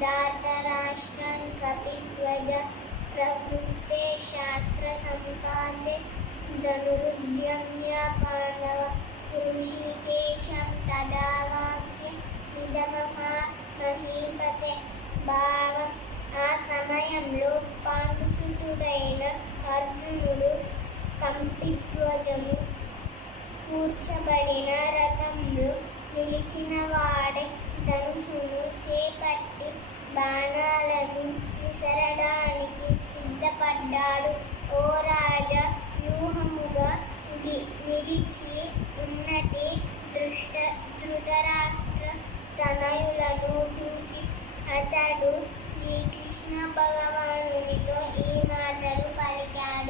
धार्तराष्ट्रं कपिध्वज प्रवृत्ते शास्त्रसम्पादे धनुरुद्यम्य पाण्डव ऋषिकेशं तदा वाक्य మహీపతే భావం ఆ సమయంలో పాండుసుతుడైన